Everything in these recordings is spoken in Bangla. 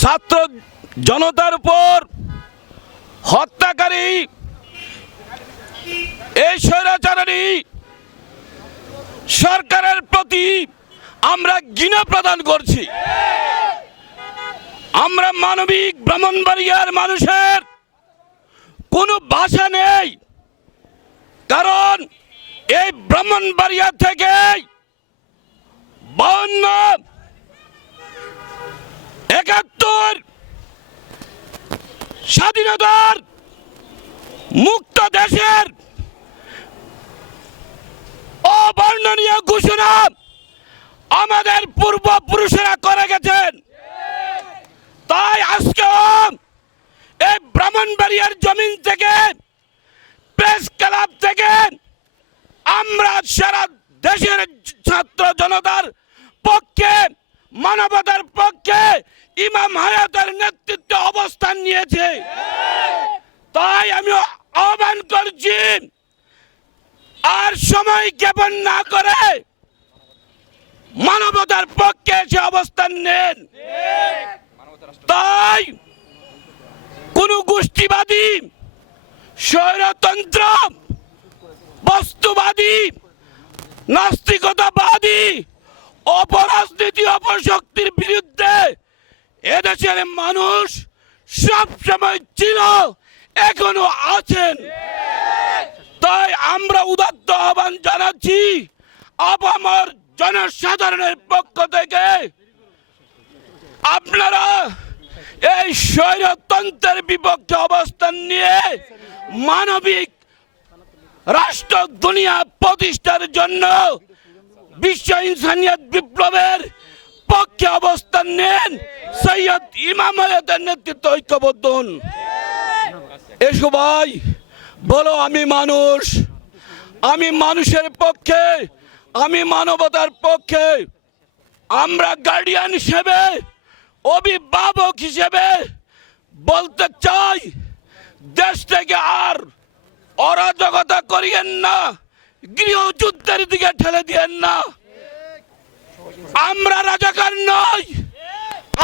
ছাত্র জনতার উপর হত্যাকারী এই স্বৈরাচারী সরকারের প্রতি আমরা ঘৃণা প্রদান করছি। আমরা মানবিক ব্রাহ্মণবাড়িয়ার মানুষের কোনো ভাষা নেই, কারণ এই ব্রাহ্মণবাড়িয়া থেকে 52, 71 স্বাধীনতার মুক্ত দেশের অবর্ণনীয় ঘোষণা আমাদের পূর্বপুরুষেরা করে গেছেন। তাই আজকে এই ব্রাহ্মণবাড়িয়ার জমিন থেকে, প্রেস ক্লাব থেকে আমরা সারা দেশের ছাত্র জনতার পক্ষে, মানবতার পক্ষে ইমাম হায়াতের নেতৃত্বে অবস্থান নিয়েছে। তাই আমি আহ্বান করছি, আর সময় জ্ঞাপন না করে মানবতার পক্ষে এসে অবস্থান নেন। তাই কোন গোষ্ঠীবাদী, স্বৈরতন্ত্র, বস্তুবাদী, নাস্তিকতাবাদী, অপরাজনীতি, অপশক্তির বিরুদ্ধে এদেশের মানুষ সব সময় ছিল, এখনো আছেন। তাই আমরা উদাত্ত আহ্বান জানাচ্ছি আপামর জনসাধারণের পক্ষ থেকে, আপনারা এই স্বৈরতন্ত্রের বিপক্ষে অবস্থান নিয়ে মানবিক রাষ্ট্র দুনিয়া প্রতিষ্ঠার জন্য বিশ্ব ইনসানিয়ত বিপ্লবের পক্ষে অবস্থান নেন। সৈয়দ ইমাম হায়াতের নেতৃত্বে ঐক্যবদ্ধ হন। এসো ভাই, বলো আমি মানুষ, আমি মানুষের পক্ষে, আমি মানবতার পক্ষে। আমরা গার্ডিয়ান হিসেবে, অভিভাবক হিসেবে বলতে চাই, দেশ থেকে আর অরাজকতা করিয়েন না, গৃহযুদ্ধের দিকে ঠেলে দিয়েন না। আমরা রাজাকার নই,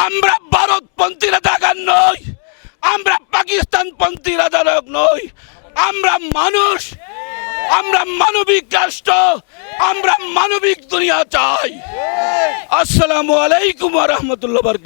আমরা ভারতপন্থী রাজাকার নই, আমরা পাকিস্তানপন্থী রাজাকার নই। আমরা মানুষ, আমরা মানবিক রাষ্ট্র, আমরা মানবিক দুনিয়া চাই। আসসালামু আলাইকুম ওয়া রাহমাতুল্লাহি ওয়া বারাকাতুহু।